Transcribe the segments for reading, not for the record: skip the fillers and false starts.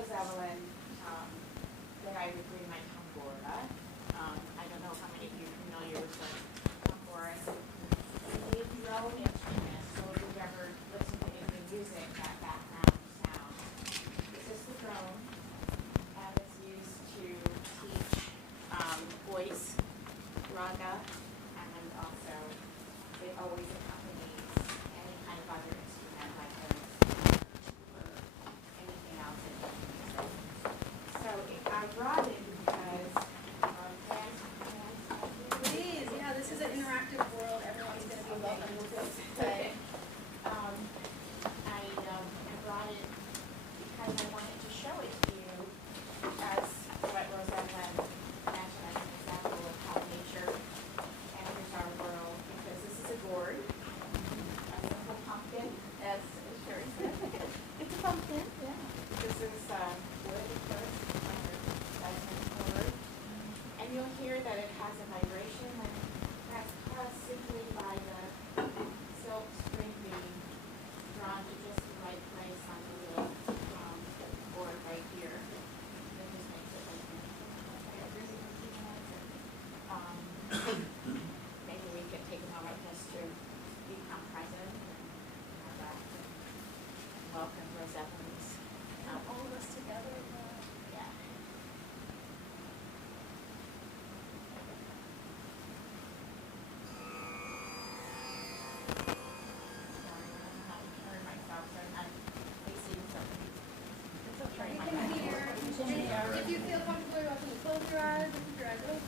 was Evelyn that I would bring my tambora. I don't know how many of you are familiar with the tambora. It's a drone instrument, so if you've ever listened to Indian music, that background sound. This is the drone, and it's used to teach voice, raga, and also it always accompanies any kind of other instrument like this or anything else in music. So I brought it because please, yeah, this is an interactive world. Everyone's going to be welcome to this. Okay. I brought it because I wanted to show it to you as what Rosetta mentioned as an example of how nature enters our world, because this is a gourd, a simple pumpkin, as Sherry said. It's a pumpkin, yeah. This is wood, of course, that's a gourd. And you'll hear that it has a vibration, and that's caused simply by the silk string being drawn to just the right place on the little board right here. That just makes it like maybe we could take a moment just to become present and welcome Rosetta's. All of us together. Yeah. If you feel comfortable, you're welcome to close your eyes, keep your eyes open.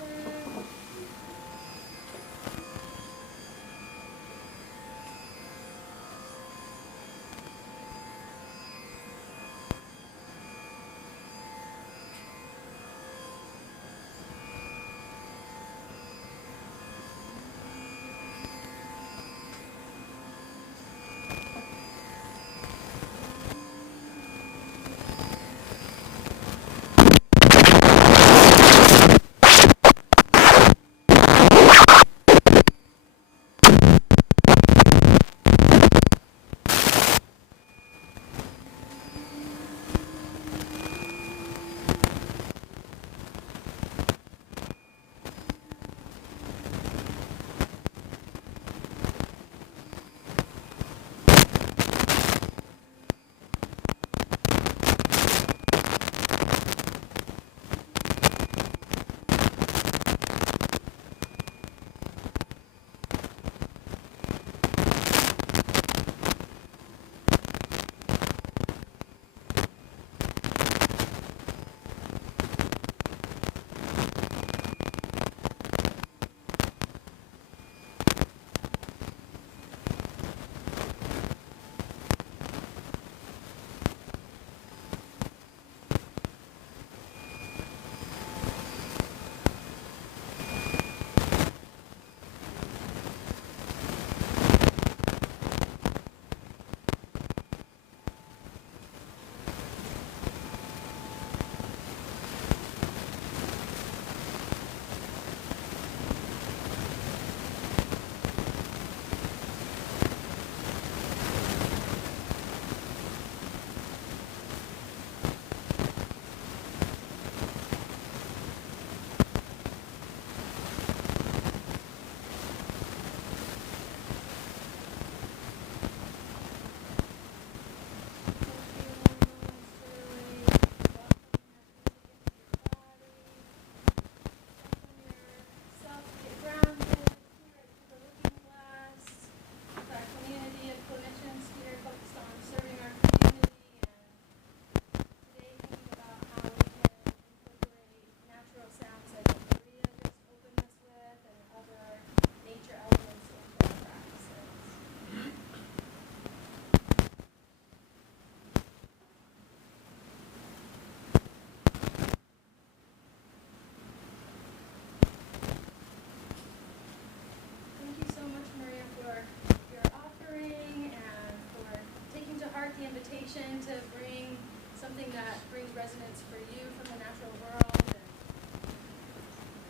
To bring something that brings resonance for you from the natural world,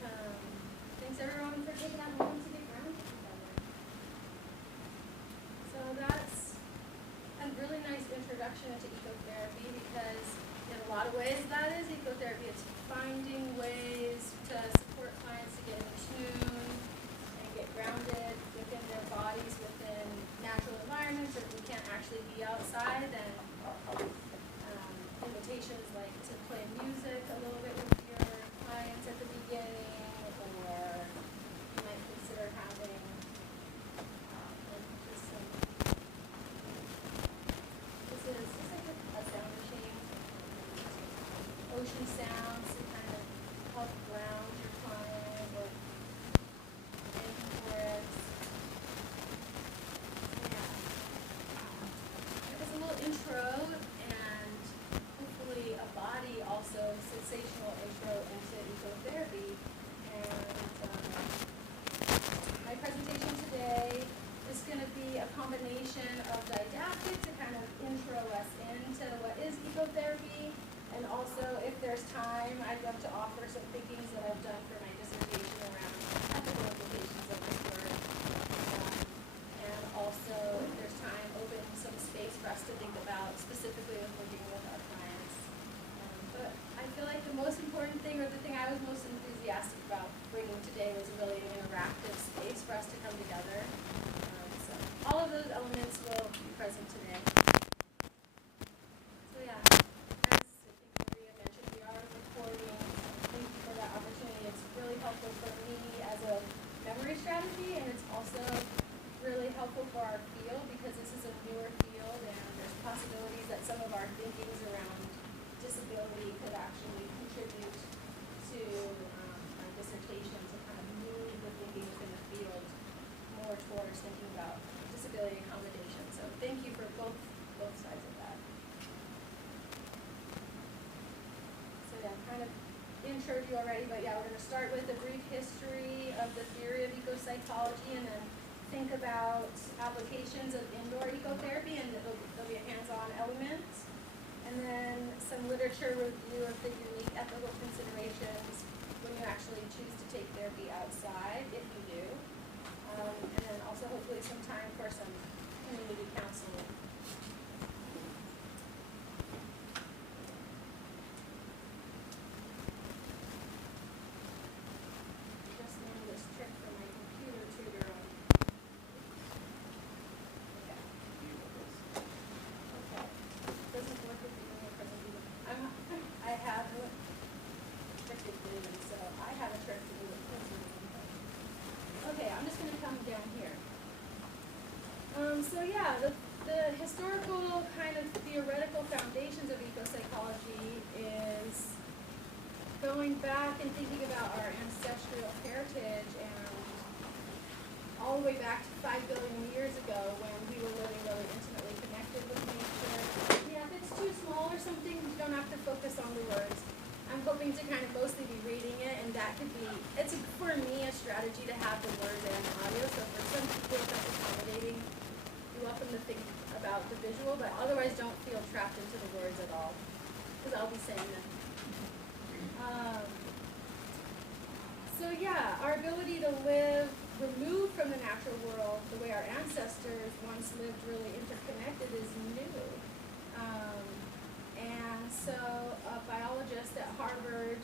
and thanks everyone for taking that moment to get grounded together. So that's a really nice introduction into ecotherapy, because in a lot lot of ways that is ecotherapy. It's finding ways to support clients to get in tune and get grounded within their bodies, within natural environments. Or if we can't actually be outside, then invitations like to play music a little bit with your clients at the beginning, or you might consider having just some, this is like a sound machine, ocean sounds to kind of help ground your client or rainforests. So yeah, it was a little intro and hopefully a body also sensational intro into ecotherapy. And my presentation today is going to be a combination of didactic to kind of intro us into what is ecotherapy, and also if there's time, I'd love to offer some thinkings that I've done for my dissertation around ethical implications of this work. And also, if there's time, open some space for us to think about specifically when working with our clients. But I feel like the most important thing, or the thing I was most enthusiastic about bringing today, was really an interactive space for us to come together. So all of those elements will be present today. So yeah, as I think Maria mentioned, we are recording. Thank you for that opportunity. It's really helpful for me as a memory strategy, and it's also really helpful for our field because this is a newer field, and there's possibilities that some of our thinkings around disability could actually contribute to our dissertation to kind of move the thinking within the field more towards thinking about disability accommodation. So thank you for both sides of that. So yeah, kind of introed you already, but yeah, we're going to start with a brief history of the theory of ecopsychology, and then think about applications of indoor ecotherapy, and there'll be a hands-on element. And then some literature review of the unique ethical considerations when you actually choose to take therapy outside, if you do. And then also hopefully some time for some community counseling. Just learned this trick from my computer tutor. Okay. Doesn't work with the I have restricted vision, so I have a trick to do with this. Okay, I'm just going to come down here. So yeah, the historical kind of theoretical foundations of ecopsychology is going back and thinking about our ancestral heritage, and all the way back to 5 billion years ago when we were living really intimately connected with nature. Yeah, if it's too small or something, you don't have to focus on the words. I'm hoping to kind of mostly be reading it, and that could be, it's for me a strategy to have the words and audio, so for some people if that's accommodating, you're welcome to think about the visual, but otherwise don't feel trapped into the words at all, because I'll be saying them. So yeah, our ability to live removed from the natural world, the way our ancestors once lived really interconnected, is new. And so a biologist at Harvard,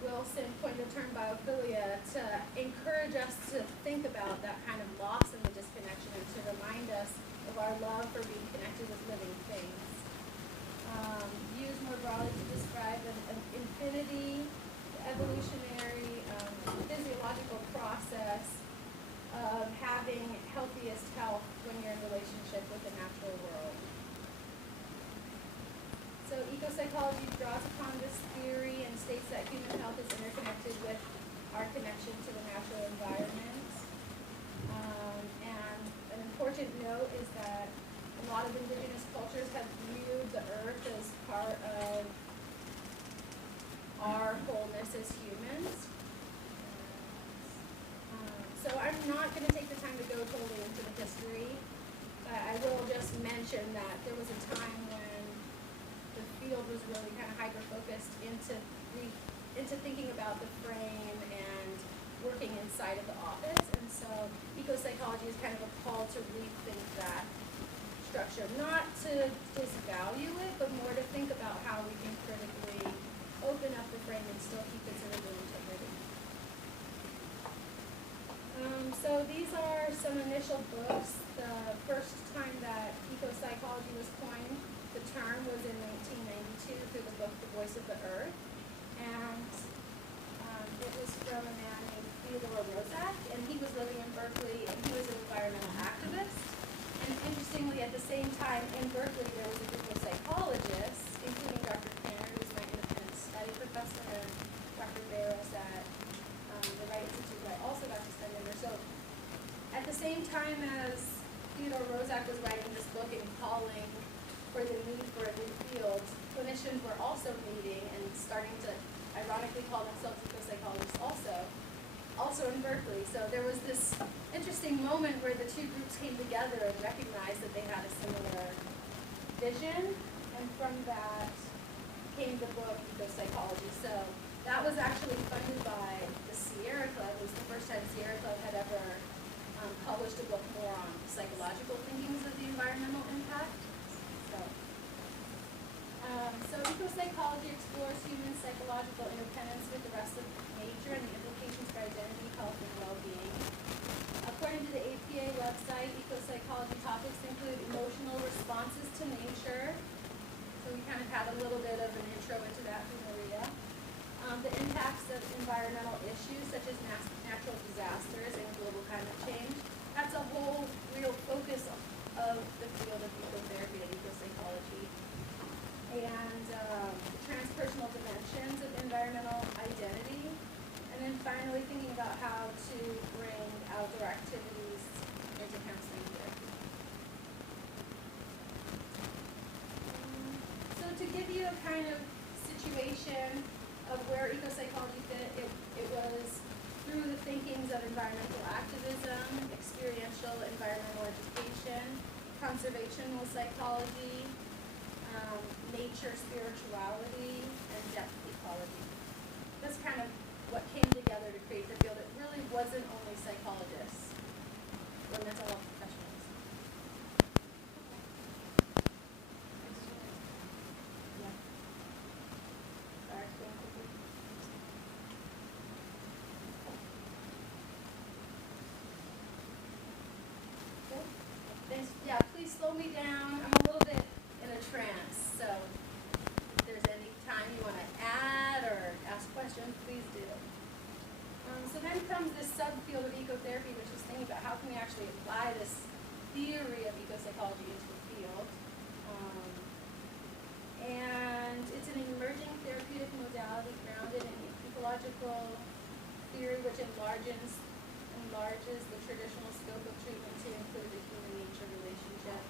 Wilson, coined the term biophilia to encourage us to think about that kind of loss and the disconnection, and to remind us of our love for being connected with living things. Used more broadly to describe an infinity, evolutionary, physiological process of having healthiest health when you're in relationship with the natural world. So ecopsychology draws upon this theory and states that human health is interconnected with our connection to the natural environment. And an important note is that a lot of indigenous cultures have viewed the earth as part of our wholeness as humans. So I'm not going to take the time to go totally into the history, but I will just mention that there was a time when the field was really kind of hyper-focused into thinking about the frame and working inside of the office, and so ecopsychology is kind of a call to rethink that structure, not to disvalue it, but more to think about how we can term was in 1992 through the book The Voice of the Earth, and it was from a man named Theodore Roszak, and he was living in Berkeley, and he was an environmental activist. And interestingly, at the same time in Berkeley, there was a group of psychologists, including Dr. Kanner, who's my independent study professor, and Dr. Barros at the Wright Institute, where I also got to study under. So at the same time as Theodore Roszak was writing this book and calling for the need for a new field, clinicians were also meeting and starting to ironically call themselves ecopsychologists also in Berkeley. So there was this interesting moment where the two groups came together and recognized that they had a similar vision, and from that came the book Ecopsychology. So that was actually funded by the Sierra Club. It was the first time Sierra Club had ever published a book more on psychological thinkings of the environmental impact. So ecopsychology explores human psychological independence with the rest of nature and the implications for identity, health, and well-being. According to the APA website, ecopsychology topics include emotional responses to nature. So we kind of had a little bit of an intro into that from Maria. The impacts of environmental issues such as natural disasters and global climate change. That's a whole real focus of the field of ecotherapy and ecopsychology. And transpersonal dimensions of environmental identity. And then finally thinking about how to bring outdoor activities into counseling therapy. So to give you a kind of situation of where ecopsychology fit, it was through the thinkings of environmental activism, experiential environmental education, conservational psychology, nature spirituality, and depth ecology. That's kind of what came together to create the field. It really wasn't only psychologists or mental health professionals. Yeah. Sorry, going quickly. Good. Thanks. Yeah, please slow me down. I'm a little bit in a trance, so if there's any time you want to add or ask questions, please do. So then comes this subfield of ecotherapy, which is thinking about how can we actually apply this theory of ecopsychology into the field. And it's an emerging therapeutic modality grounded in ecological theory, which enlarges the traditional scope of treatment to include the human-nature relationship.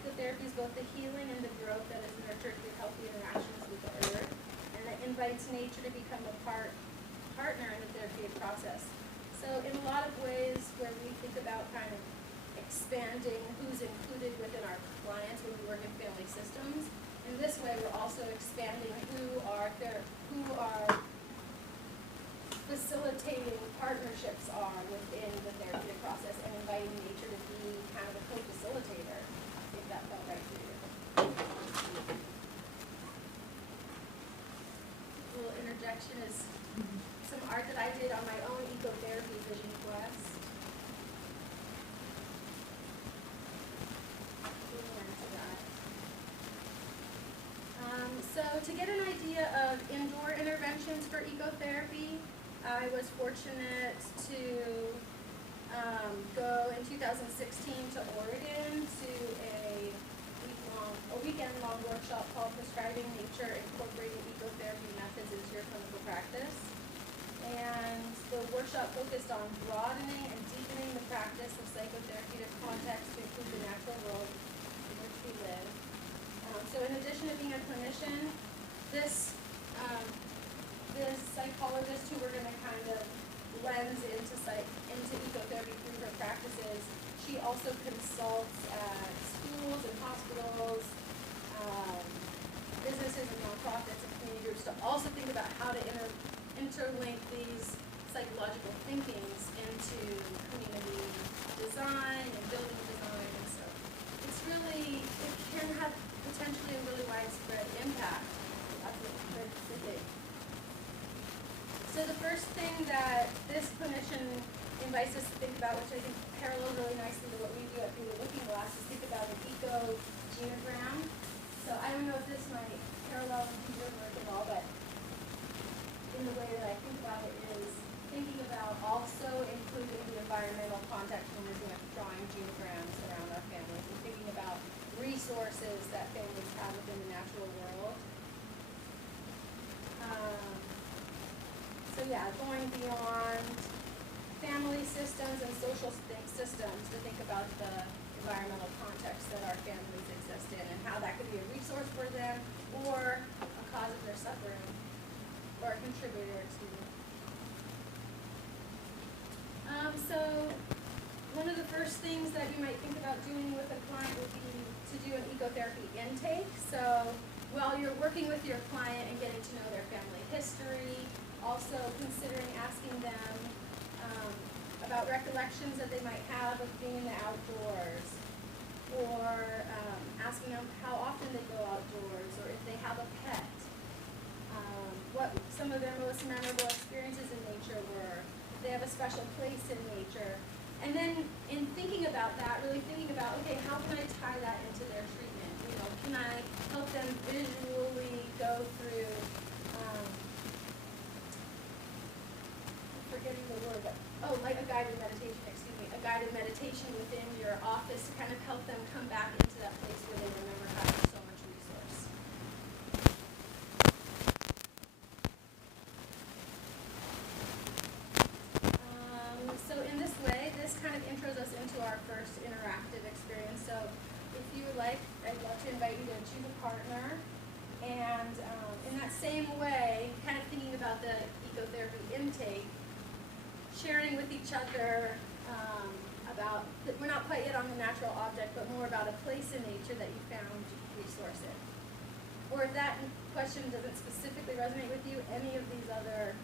Ecotherapy is both the healing and the growth that is nurtured through healthy interactions with the earth, and that invites nature to become a partner in the therapeutic process. So in a lot of ways where we think about kind of expanding who's included within our clients when we work in family systems, in this way we're also expanding who our facilitating partnerships are within the therapeutic process, and inviting nature to be kind of a co-facilitator. I think that felt right to you. A little interjection is some art that I did on my own ecotherapy vision quest. We'll go into that. So to get an idea of indoor interventions for ecotherapy, I was fortunate to go in 2016 to Oregon to a weekend-long workshop called Prescribing Nature, Incorporating Ecotherapy Methods into Your Clinical Practice. And the workshop focused on broadening and deepening the practice of psychotherapeutic context to include the natural world in which we live. So in addition to being a clinician, this psychologist who we're going to kind of lens into ecotherapy through her practices, she also consults at schools and hospitals, businesses and nonprofits and community groups to also think about how to interlink these psychological thinkings into community design and building design, and so it can have potentially a really widespread impact. That's the thing. So the first thing that this clinician invites us to think about, which I think parallels really nicely to what we do at Through the Looking Glass, is think about an eco genogram. So I don't know if this might parallel into your work at all, but in the way that I think about it is thinking about also including the environmental context when we're doing drawing geograms around our families, and thinking about resources that families have within the natural world. So yeah, going beyond family systems and social systems to think about the environmental context that our families exist in and how that could be a resource for them or a cause of their suffering or a contributor to. So one of the first things that you might think about doing with a client would be to do an ecotherapy intake. So while you're working with your client and getting to know their family history, also considering asking them about recollections that they might have of being in the outdoors, or asking them how often they go outdoors, or if they have a pet, what some of their most memorable experiences in nature were, if they have a special place in nature. And then in thinking about that, really thinking about, okay, how can I tie that into their treatment? You know, can I help them visually go through, forgetting the word, but, like a guided meditation, a guided meditation within your office to kind of help them come back into that place where they remember having so much resource. So in this way, this kind of intros us into our first interactive experience. So if you would like, I'd love to invite you to choose a partner. And in that same way, kind of thinking about the ecotherapy intake, sharing with each other about, we're not quite yet on the natural object, but more about a place in nature that you found resource in. Or if that question doesn't specifically resonate with you, any of these other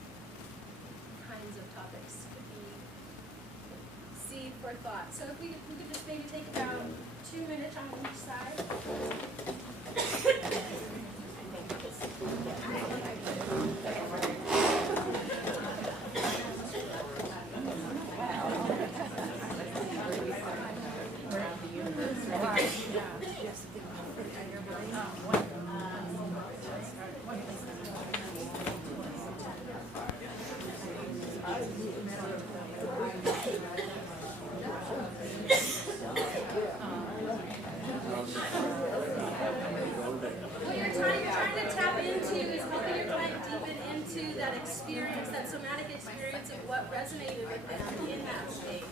kinds of topics could be seed for thought. So if we could just maybe take about 2 minutes on each side. What you're trying to tap into is helping your client deepen into that experience, that somatic experience of what resonated with them in that space.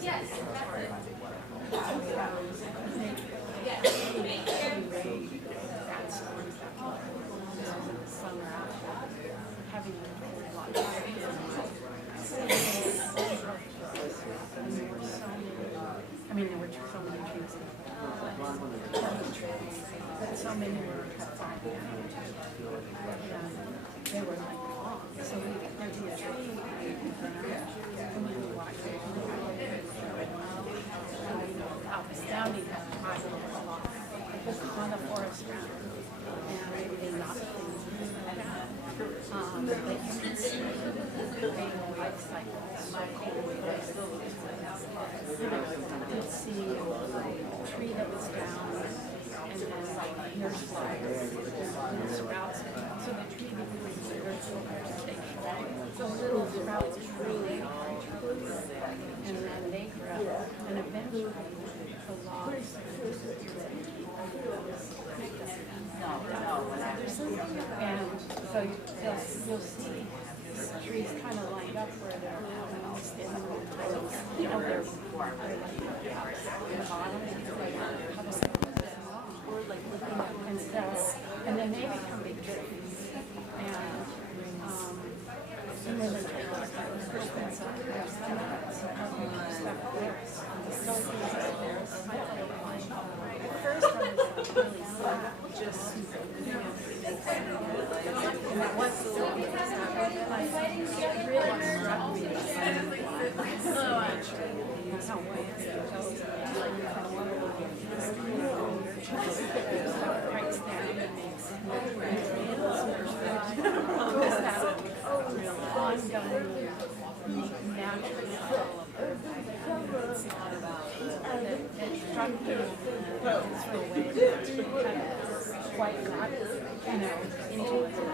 Yes. I mean, there were so many trees, but so many were cut back, and they were like long. So there'd be a tree, and we would walk through outstanding that time a lot. It was on the forest ground, and maybe they knocked things but you could see the life cycle so cool. You could see a tree that was down, and then here's flowers, and sprouts. So the tree became spiritual vegetation. So little sprouts grew, and then they grew, and eventually the logs. And so you'll see trees kind of lined up where they're standing on the they're the bottom, and then they become big trees, and then the trees are first and second, the first one is really flat, just how waves goes, like from one level to writes down and makes ongoing natural it's not about it struck me in a way kind of quite not, intuitive.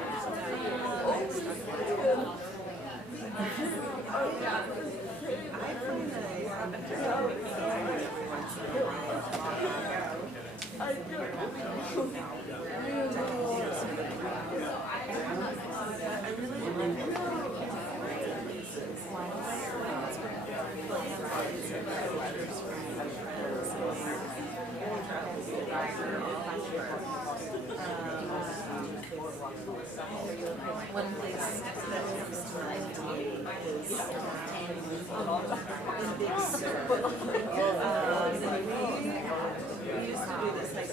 One place that comes to mind to me is in big circle. We used to do this like a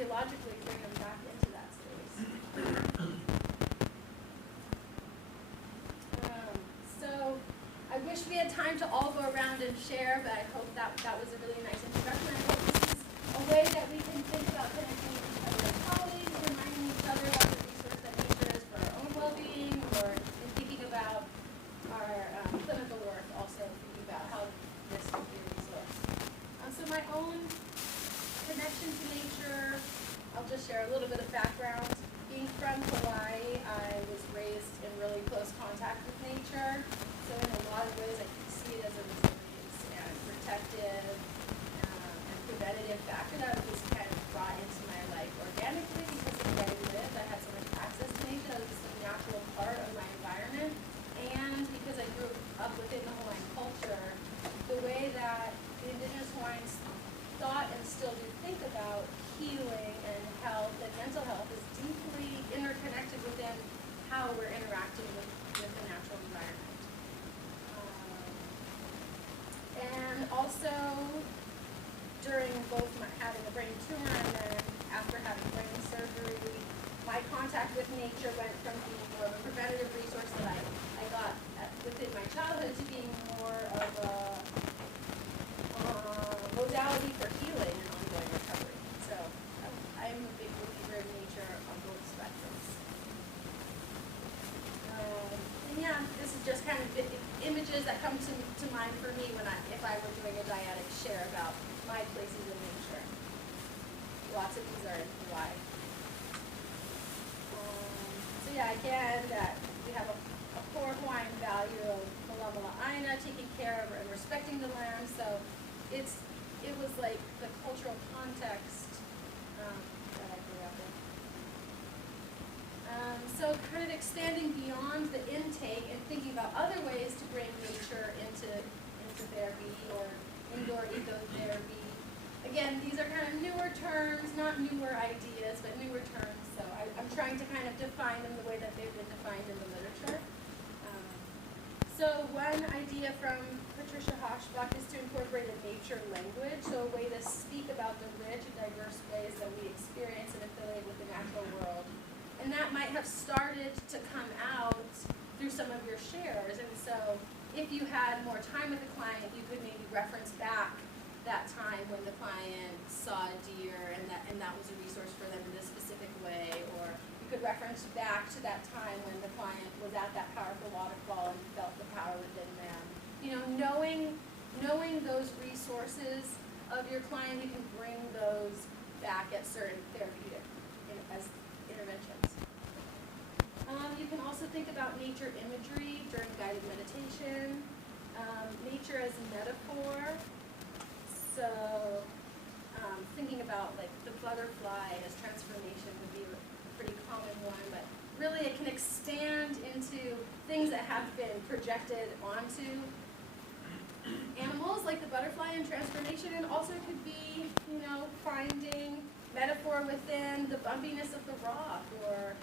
physiologically bring them back into that space. So I wish we had time to all go around and share, but I hope that that was a really nice introduction. I hope this is a way that we can think about connecting with each other as colleagues, reminding each other about the resource that nature is for our own well-being, or in thinking about our clinical work, also thinking about how this can be a resource. So my own connection to nature, I'll just share a little bit of background. Being from Hawaii, I was raised in really close contact with nature. So in a lot of ways, I can see it as a resilience and protective and preventative factor that was kind of brought into my life organically because of where I lived. I had so much access to nature. That was just a natural part of my environment. And because I grew up within the Hawaiian culture, the way that the indigenous Hawaiians thought and still do think about healing and health and mental health is deeply interconnected within how we're interacting with the natural environment. And also, during both my having a brain tumor and then after having brain surgery, my contact with nature went from being more of a preventative resource that I got within my childhood to being more of a modality for healing and ongoing recovery. So I'm a big believer in nature on both spectrums. And yeah, this is just kind of the images that come to mind for me if I were doing a dyadic share about my places in nature. Lots of these are in Hawaii. So yeah, again, that we have a core Hawaiian value of Malama Aina, taking care of and respecting the land. So it was like the cultural context that I grew up in. So kind of expanding beyond the intake and thinking about other ways to bring nature into therapy or indoor ecotherapy. Again, these are kind of newer terms, not newer ideas, but newer terms. So I'm trying to kind of define them the way that they've been defined in the literature. So one idea from Patricia Hochbach is to incorporate a nature language, so a way to speak about the rich and diverse ways that we experience and affiliate with the natural world. And that might have started to come out through some of your shares. And so if you had more time with the client, you could maybe reference back that time when the client saw a deer and that was a resource for them in this specific way, or you could reference back to that time when the client was at that powerful waterfall and felt the power within them. You know, knowing those resources of your client, you can bring those back at certain therapeutic as interventions. You can also think about nature imagery during guided meditation, nature as metaphor. So thinking about like the butterfly as transformation would be a pretty common one, but really it can expand into things that have been projected onto animals like the butterfly and transformation, and also it could be, you know, finding metaphor within the bumpiness of the rock or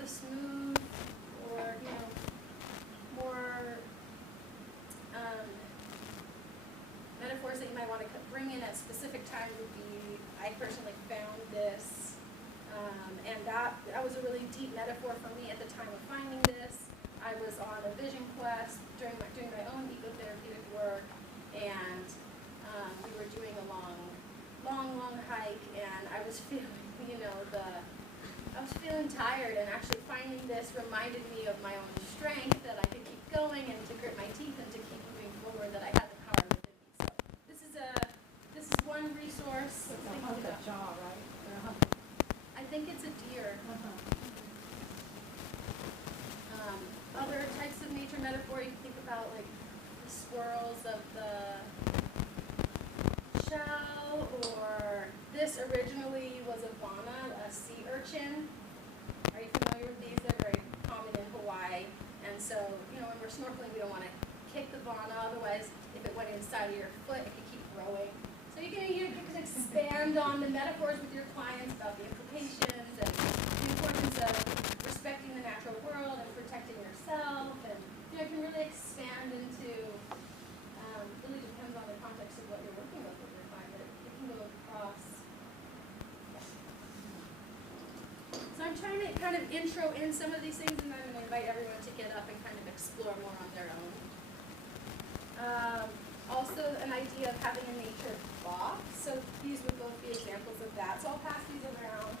the smooth or, you know, more metaphors that you might want to bring in at specific times would be, I personally found this, and that was a really deep metaphor for me at the time of finding this. I was on a vision quest doing my own ecotherapeutic work, and we were doing a long hike, and I was feeling, you know, I was feeling tired, and actually finding this reminded me of my own strength, that I could keep going and to grit my teeth and to keep moving forward, that I had the power within me. So this is one resource. So it's a hunk of jaw, right? Or a hunk. I think it's a deer. Other types of nature metaphor, you can think about like the swirls of the shell, or this originally was a vana, a sea urchin. Are you familiar with these? They're very common in Hawaii. And so, you know, when we're snorkeling, we don't want to kick the vana, otherwise if it went inside of your foot, it could keep growing. So you can expand on the metaphors with your clients about the implications and the importance of respecting the natural world and protecting yourself, and you know, it can really expand into, really depends on the context of what you're working with your client, but it can go across. Yeah. So I'm trying to kind of intro in some of these things, and then I'm going to invite everyone to get up and kind of explore more on their own. Also an idea of having a nature box. So these would both be examples of that. So I'll pass these around.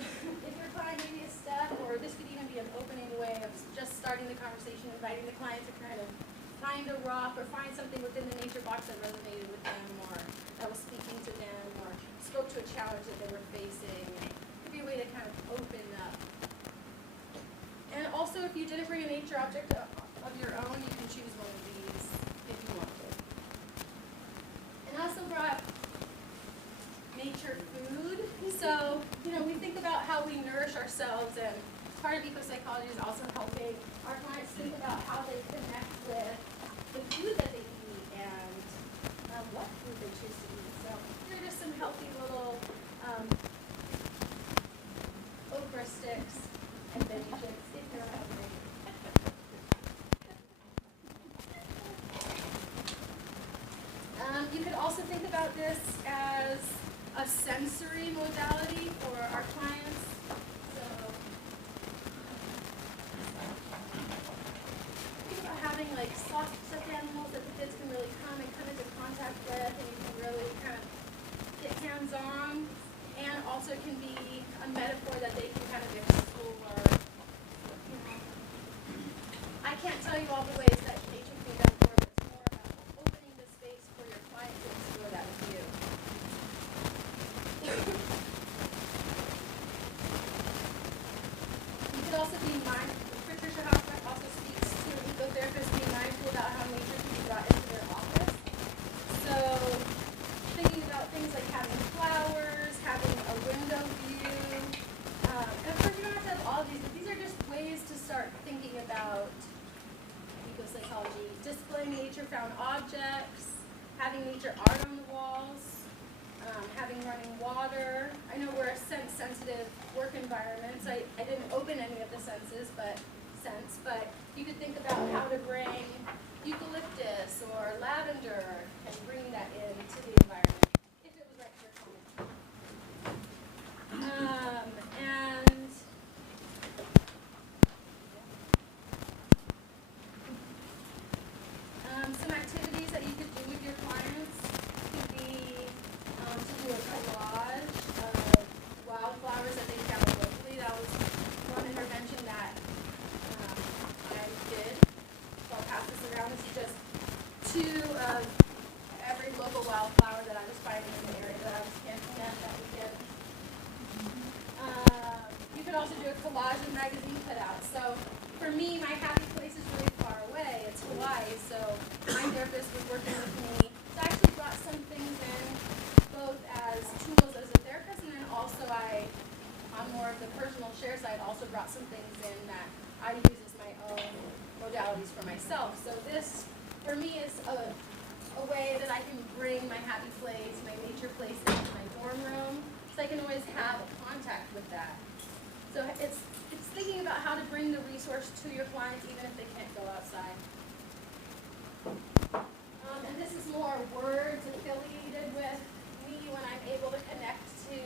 If your client maybe is stuck, or this could even be an opening way of just starting the conversation, inviting the client to kind of find a rock or find something within the nature box that resonated with them, or that was speaking to them, or spoke to a challenge that they were facing. It could be a way to kind of open up. And also, if you didn't bring a nature object of your own, you can choose one of these if you wanted. And I also brought nature food. So, we think about how we nourish ourselves, and part of ecopsychology is also helping our clients think about how they connect with the food that they eat and what food they choose to eat. So here are just some healthy little okra sticks and veggie chips if you're hungry. You could also think about this as a sensory modality for our clients. So think about having like soft stuffed animals that the kids can really come into contact with, and you can really kind of get hands-on, and also can be a metaphor that they can kind of explore. I can't tell you all the ways that nature can be done for, but it's more about opening the space for your client to explore that with you. You could also be mindful. Patricia Hoffman also speaks to ecotherapists being mindful about how nature can be brought into their office. So thinking about things like having flowers, having a window view. And of course, you don't have to have all of these, but these are just ways to start thinking about ecopsychology. Displaying nature found objects, having nature art on the walls, having running water. I know we're a sense-sensitive work environment, so I didn't open any of the senses, but you could think about how to bring eucalyptus or lavender and bring that into the environment if it was right for your client. Some activities that you could do with your clients could be to do a collage of wildflowers that they found locally. That was one intervention that I did. So I'll pass this around. This is just two of every local wildflower that I was finding in the area that I was camping at that weekend. You could also do a collage and magazine cutout. So for me, my happy place is really far away. It's Hawaii, so my therapist was working with me. So I actually brought some things in, both as tools as a therapist, and then also on more of the personal share side, also brought some things in that I use as my own modalities for myself. So this, for me, is a way that I can bring my happy place, my nature place into my dorm room, so I can always have contact with that. So it's thinking about how to bring the resource to your clients even if they can't go outside. And this is more words affiliated with me when I'm able to connect to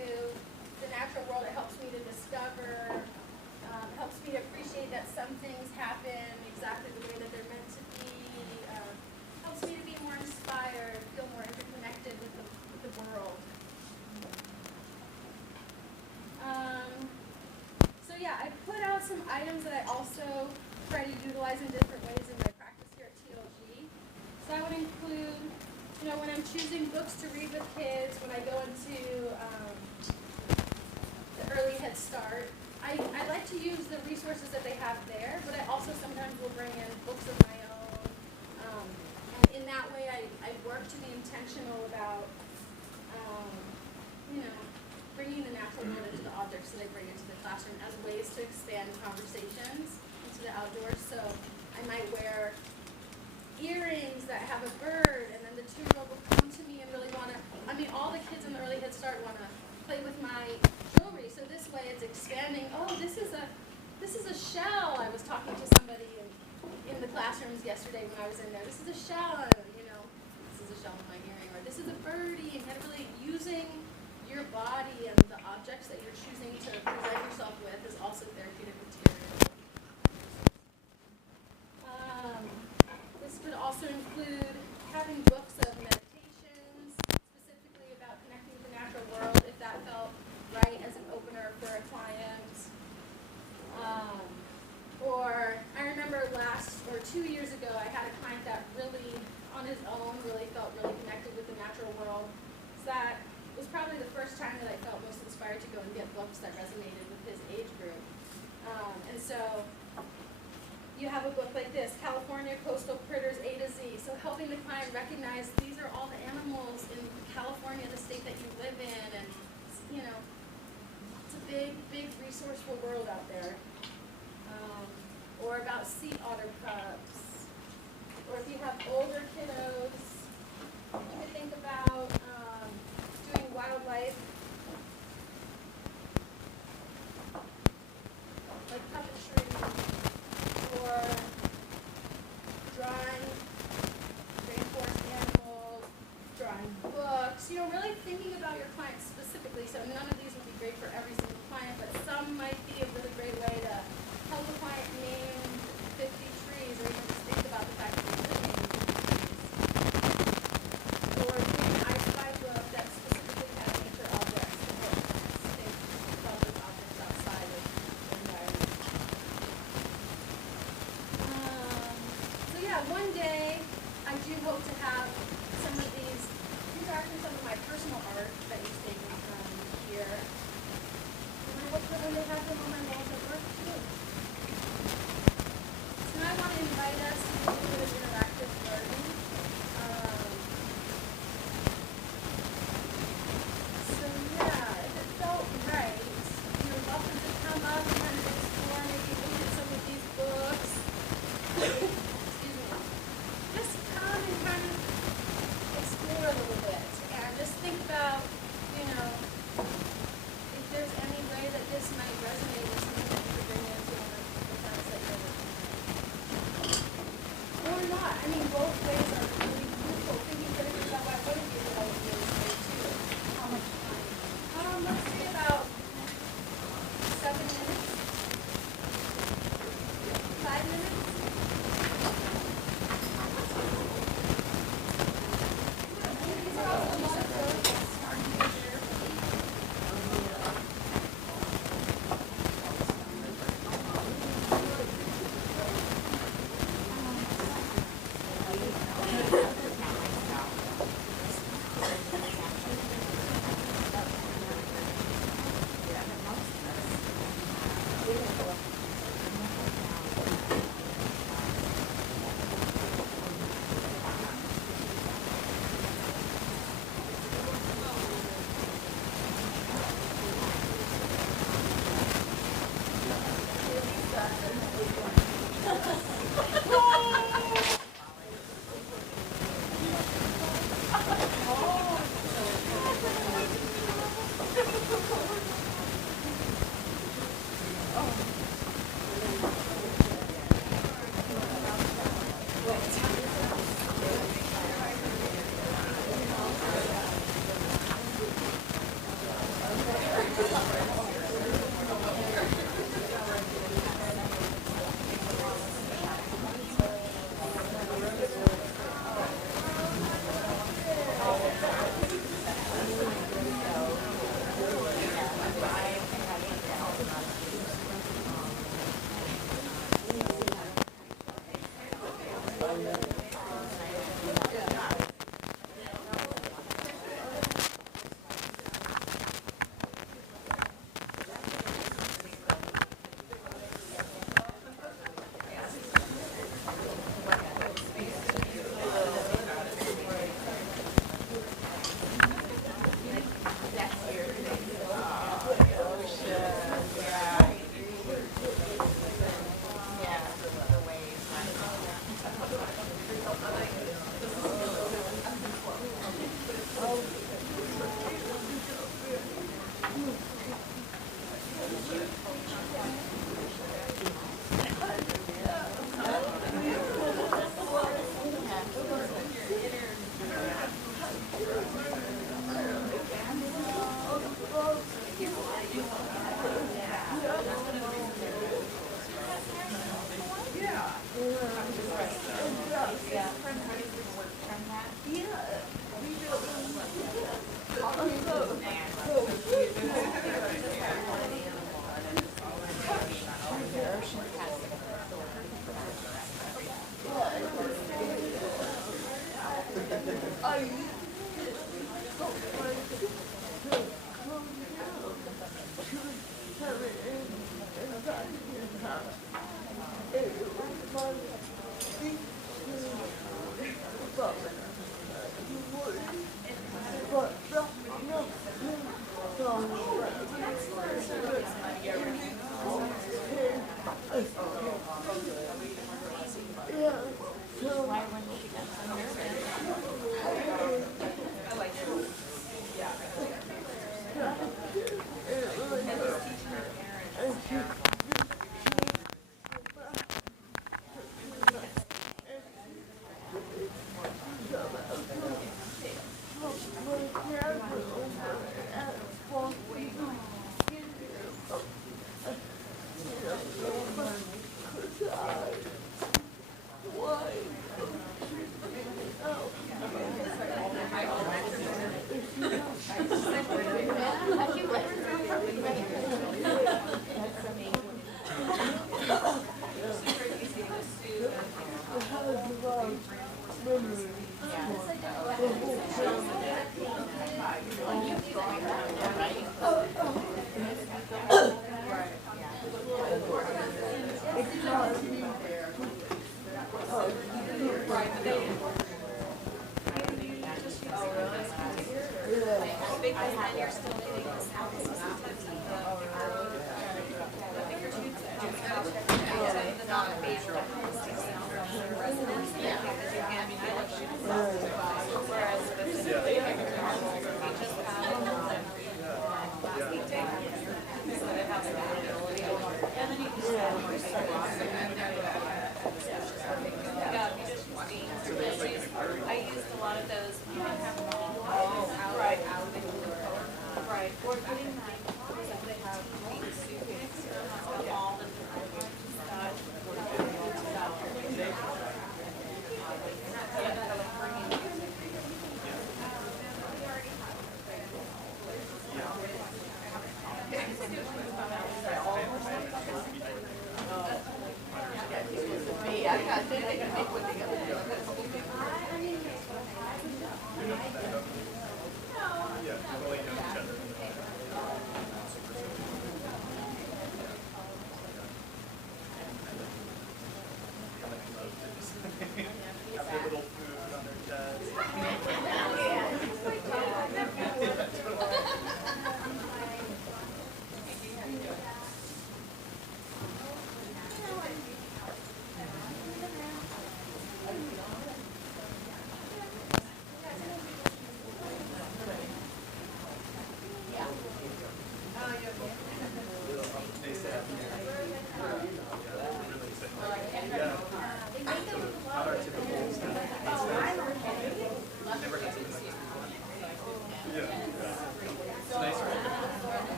the natural world. It helps me to discover, helps me to appreciate that some things happen exactly the way that they're meant to be, helps me to be more inspired, feel more interconnected with the world. So yeah, I put out some items that I also try to utilize in different ways in my practice here at TLG. So I would include, when I'm choosing books to read with kids, when I go into the early Head Start, I like to use the resources that they have there, but I also sometimes will bring in books of my own. And in that way, I work to be intentional about, bringing the natural world into the objects that I bring into the classroom as ways to expand conversations into the outdoors. So I might wear earrings that have a bird, and then the 2-year-old will come to me and really want to, all the kids in the early Head Start want to play with my jewelry. So this way it's expanding. Oh, this is a shell. I was talking to somebody in the classrooms yesterday when I was in there. This is a shell, this is a shell in my earring, or this is a birdie, and kind of really using your body and the objects that you're choosing to present yourself with is also therapeutic material. This could also include having first time that I felt most inspired to go and get books that resonated with his age group. And so you have a book like this, California Coastal Critters A to Z. So helping the client recognize these are all the animals in California, the state that you live in, and you know, it's a big, big resourceful world out there. Or about sea otter cubs. Or if you have older kiddos, you could think about doing wildlife, like puppetry, or drawing rainforest animals, drawing books, you know, really thinking about your clients specifically. So none of these would be great for every single client, but some might be a really great way to help a client name 50 trees, or even just think about the fact that you're living in 50 trees. Or doing ice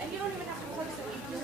And you don't even have to post it, you can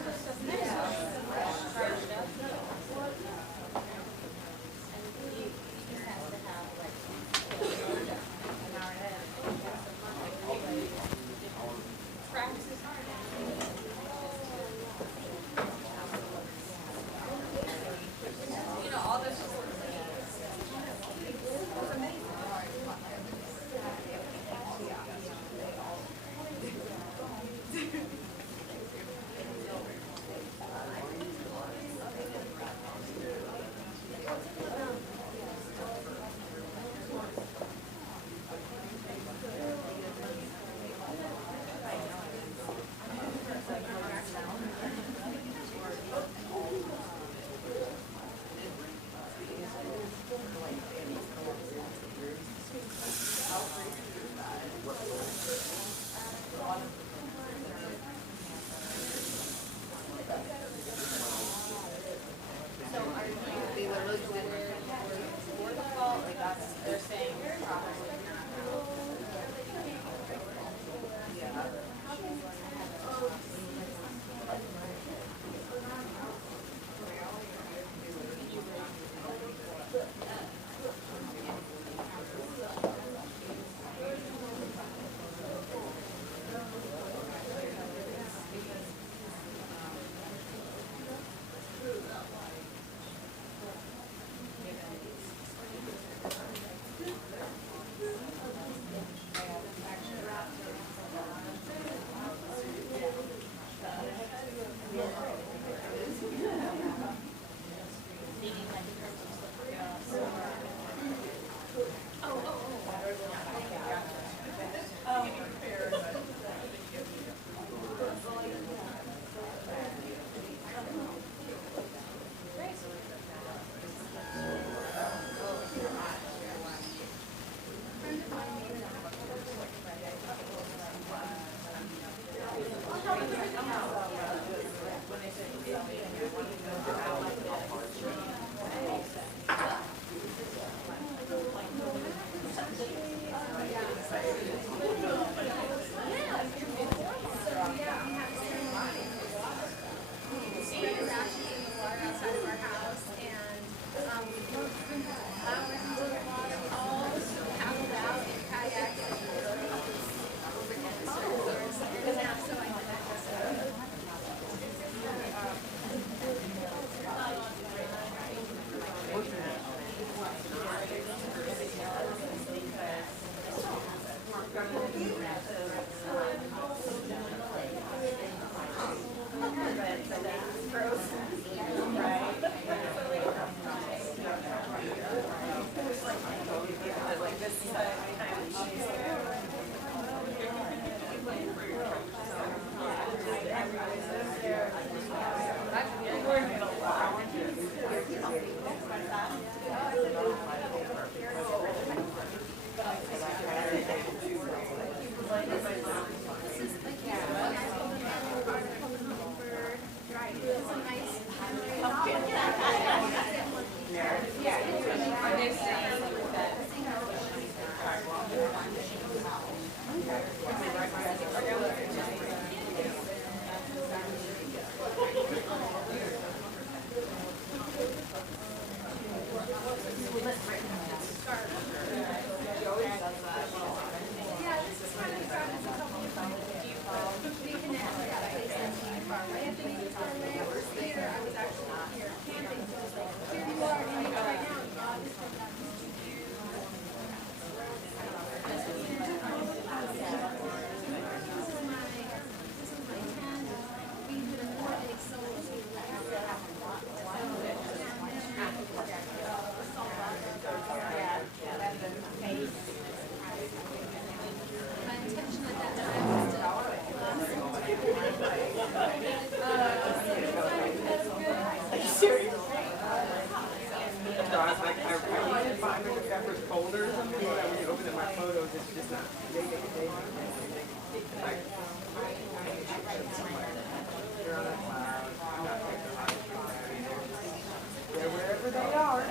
Wherever they are.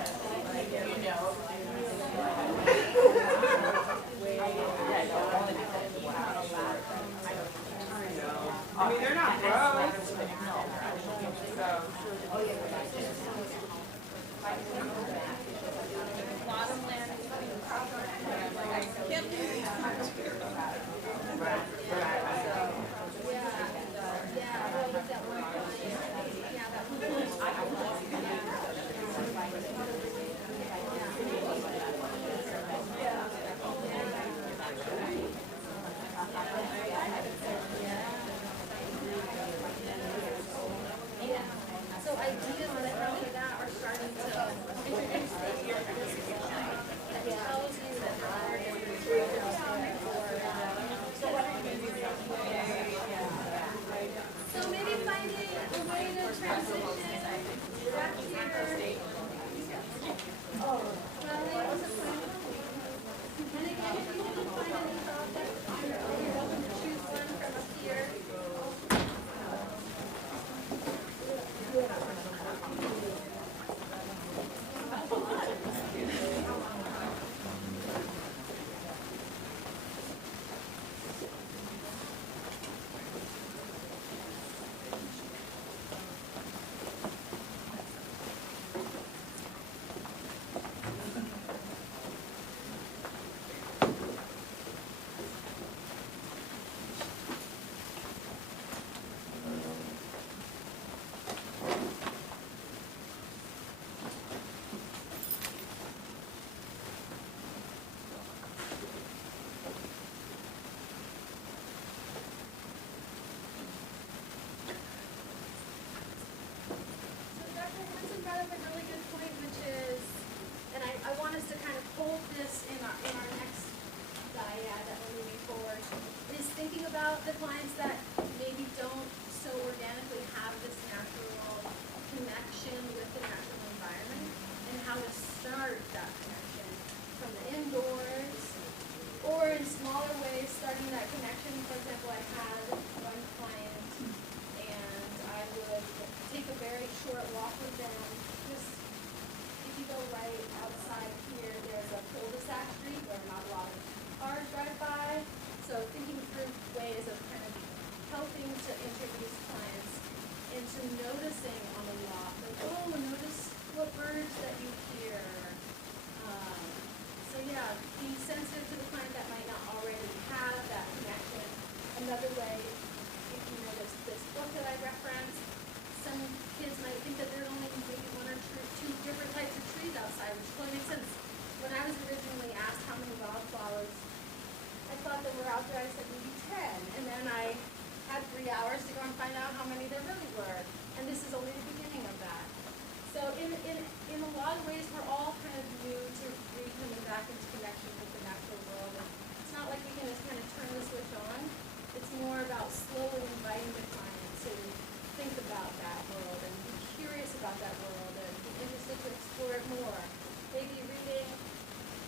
I mean, they're not gross. So. So ideas that come to that are starting to introduce this that tells you that there are different treatments so maybe finding a way to transition back here. Well, it was a plan. And again, if you didn't find any objects, you're welcome to choose one from up here. To kind of hold this in our next dyad that we're moving forward is thinking about the clients that maybe don't so organically have this natural connection with the natural environment and how to start that connection from the indoors or in smaller ways starting that connection. For example, I had one client and I would take a very short walk with them. Just if you go right outside here, there's a cul-de-sac street where not a lot of cars drive by. So thinking through ways of kind of helping to introduce clients into noticing on the walk, like, oh, notice what birds that you hear. So yeah, be sensitive to the client that might not already have that connection. Another way, if you notice this book that I referenced, some kids might think that there's only maybe one or two different types of trees outside, which totally makes sense. When I was originally asked how many wildflowers I thought there were out there, I said maybe 10. And then I had 3 hours to go and find out how many there really were. And this is only the beginning of that. So in a lot of ways, we're all kind of new to coming back into connection with the natural world. And it's not like we can just kind of turn the switch on. It's more about slowly inviting the client to think about that world and be curious about that world and be interested to explore it more. Maybe reading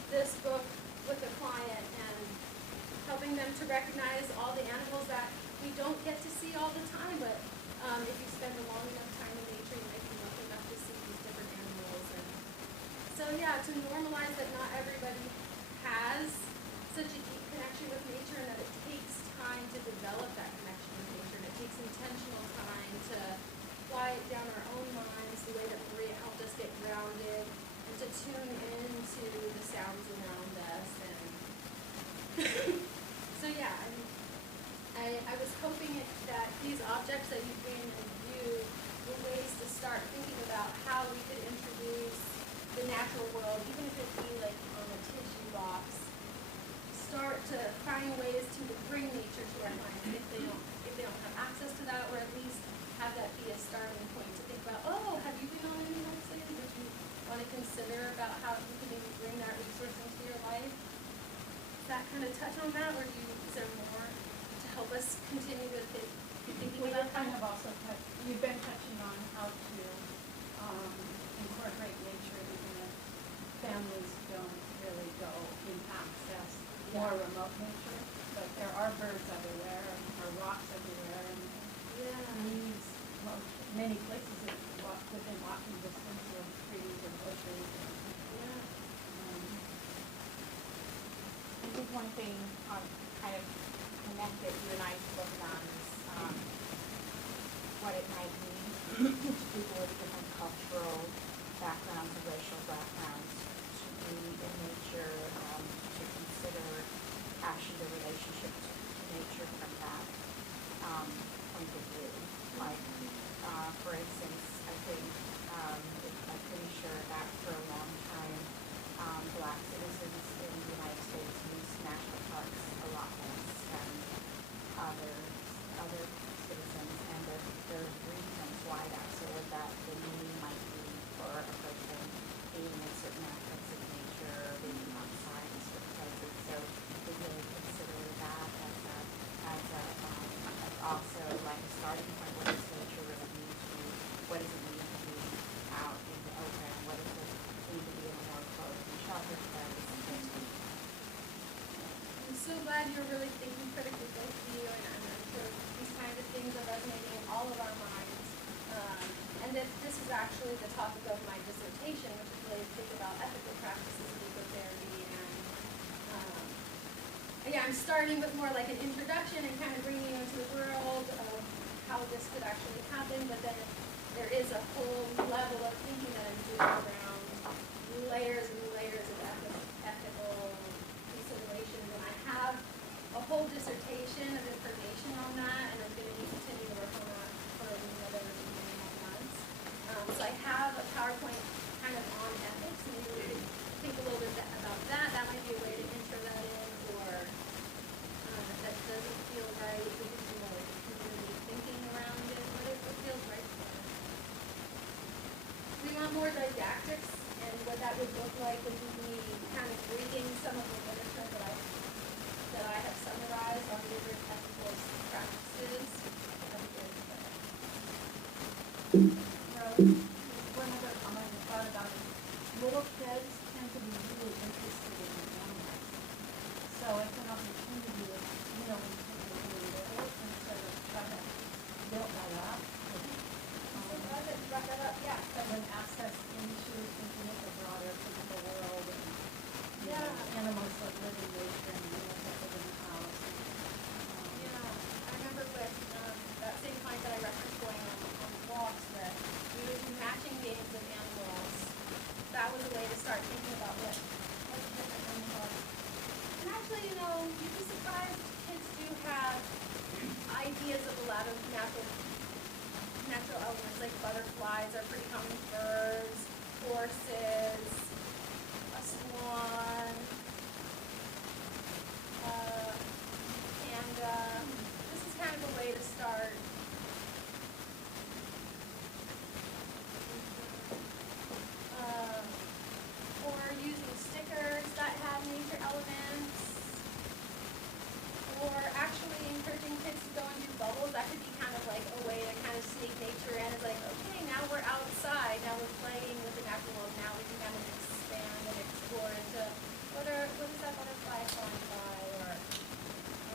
this book with a client and helping them to recognize all the animals that we don't get to see all the time, but if you spend a long enough time in nature, you might be lucky enough to see these different animals. And so yeah, to normalize that not everybody has such a deep connection with nature and that it takes time to develop that connection with nature, and it takes intentional time to quiet down our own minds the way that Maria helped us get grounded and to tune into the sounds around us. And so yeah, I was hoping that these objects that you bring in view were ways to start thinking about how we could introduce the natural world, even if it be like on a tissue box. Start to find ways to bring nature to our minds if they don't have access to that, or at least have that be a starting point to think about, oh, have you been on any websites? Would you want to consider about how you can maybe bring that resource into your life? Does that kind of touch on that, or is there more to help us continue with it, thinking about that? Kind of also you've been touching on how to incorporate nature even if families don't really go in access more remote nature, but there are birds everywhere, many places that walk within walking distance of trees and bushes. I think one thing kind of connected you and I looked on is what it might mean to people with different cultural backgrounds and racial backgrounds to be in nature, to consider actually the relationship to nature from that point of view. Like, for instance, I think I'm pretty sure that for a long time, Black citizens in the United States use national parks a lot less than other citizens, and there's reasons why that. So what that the meaning might be for a person being in certain aspects of nature, being outside in certain places. So we really consider that as also like a starting point. What does nature really mean to you? What does it mean to be out in the open? What does it mean to be in a more closed and sheltered place? I'm so glad you're really thinking critically, both of you, and I'm sure these kinds of things are resonating in all of our minds. And that this is actually the topic of my dissertation, which is really to think about ethical practices of ecotherapy. And yeah, I'm starting with more like an introduction and kind of bringing you into the world of how this could actually happen, but then there is a whole level of thinking that I'm doing around layers and layers of ethical considerations, and I have a whole dissertation of information on that, and I'm going to continue to work on that for another 2.5 months. So I have a PowerPoint kind of on ethics, and maybe we could think a little bit about that. That might be a way to intro that in, or if that doesn't feel right, we could do more like community thinking around it, but it feels right for us. We want more didactics, and what that would look like would be me kind of reading some of the literature that I have summarized on different ethical practices. One other comment I thought about is little kids tend to be really interested in animals. So it's an opportunity, when kids are really little, instead of trying to build that up. So glad that you brought that up, yeah. But then access into thinking of the broader physical world and animals that live in nature and animals that live in the house. Yeah, I remember with that same client that I referenced going on walks that we would do matching games with animals. That was a way to start thinking about what different animals are. And actually, you'd be surprised, kids do have ideas of a lot of natural elements, like butterflies are pretty common, birds, horses, a swan, and this is kind of a way to start or using stickers that have nature elements, or actually encouraging kids to go and do bubbles. That could be kind of like a way to kind of sneak nature in. It's like, okay, now we're outside, now we're playing with the natural world, now we can kind of expand and explore into what is that butterfly flying by, or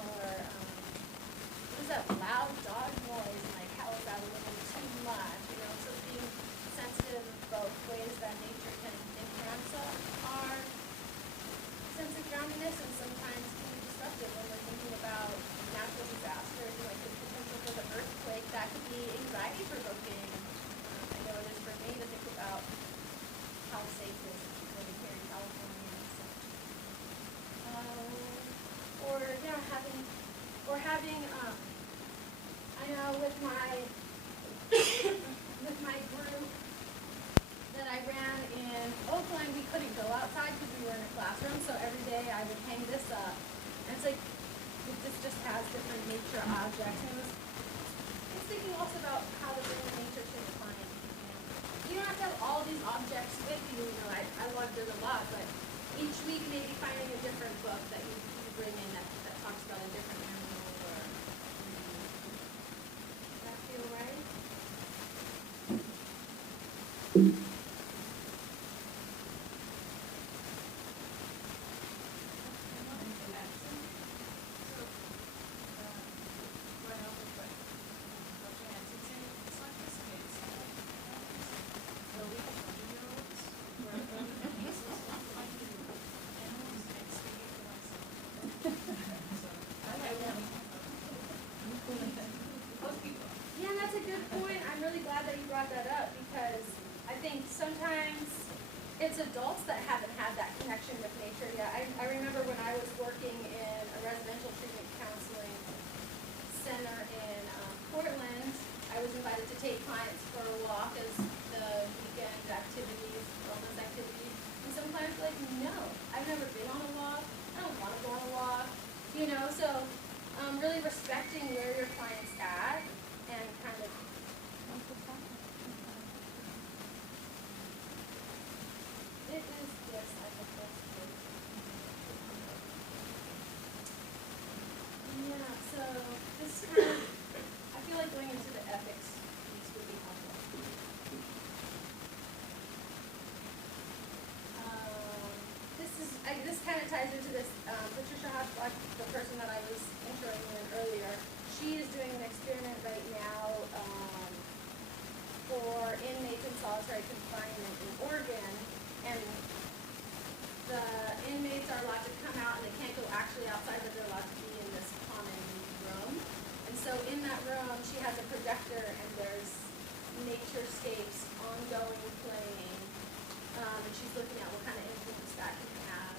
what is that loud dog noise, and like how is that a little too much, so being sensitive of both ways that nature can enhance our sense of groundedness and sometimes can be disruptive when we're thinking about natural disasters, like the potential for the earthquake. That could be anxiety provoking. I know it is for me to think about how safe is living here in California and such. Having I know with my group that I ran in Oakland, we couldn't go outside because we were in a classroom, so every day I would hang this up. And it's like, this just has different nature objects. And I was thinking also about how to bring nature to the client. You don't have to have all these objects with you. I love there's a lot, but each week maybe finding a different book that you bring in that talks about a different animal. Does that feel right? those adults that haven't had that connection with nature yet. I remember when I was working in a residential treatment counseling center in Portland, I was invited to take clients for a walk as the weekend activities, wellness activities. And some clients were like, no, I've never been on a walk. I don't want to go on a walk. You know, so really respecting where your client's at and kind of it is yes, I think that's good. Yeah, so this kind of I feel like going into the ethics piece would be helpful. This kind of ties into this, Patricia Hodgepodge, the person that I was introing in earlier, she is doing an experiment right now for inmates in solitary confinement in Oregon, and the inmates are allowed to come out and they can't go actually outside, but they're allowed to be in this common room. And so in that room, she has a projector and there's naturescapes, ongoing playing, and she's looking at what kind of influence that can have